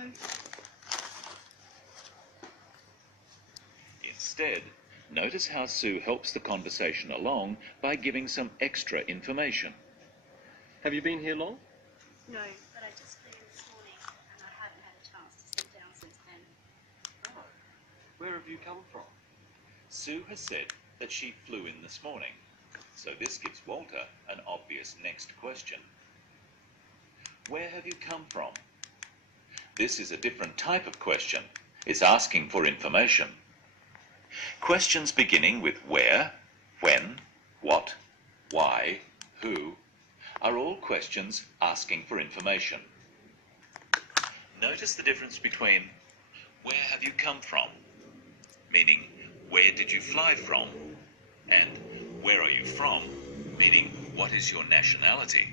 No. Instead, notice how Sue helps the conversation along by giving some extra information. Have you been here long? No, but I just flew in this morning and I haven't had a chance to sit down since then. Oh, where have you come from? Sue has said that she flew in this morning, so this gives Walter an obvious next question. Where have you come from? This is a different type of question. It's asking for information. Questions beginning with where, when, what, why, who are all questions asking for information. Notice the difference between where have you come from, meaning where did you fly from, and where are you from, meaning what is your nationality.